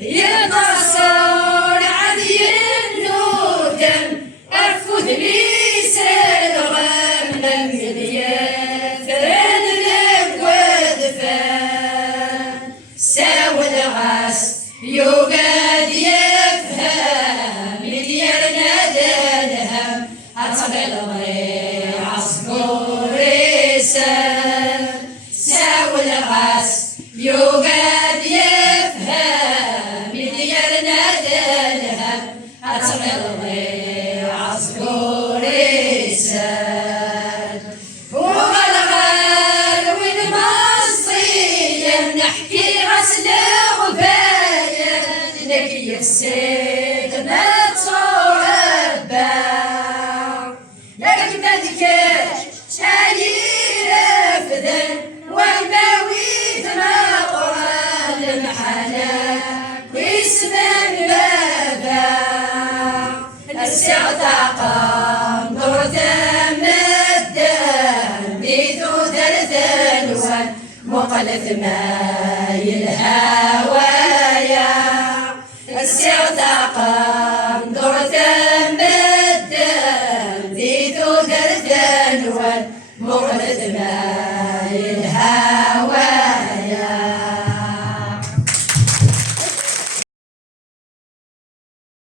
يتصور عذي النودم أفوت بيسر غمنا من يفرد لك ودفان ساوى العاس يوقد يفهم ديالنا دالهم أطبل غير عصفور يسال ساوى العاس يوقد يفهم ديالنا دالهم أطبل غير عصفور يسال وغلغل والمصية نحكي غسل غباية لك يفسد ما تصربا لك ما ذكاش شاير أفذن والمويت ما قران المحنى ويسمن بابا السعطاقة نور ثم الدم بيثو ثلث الوان مقلث ما الهوايا السعطاقة نور ثم الدم بيثو ثلث الوان مقلث ما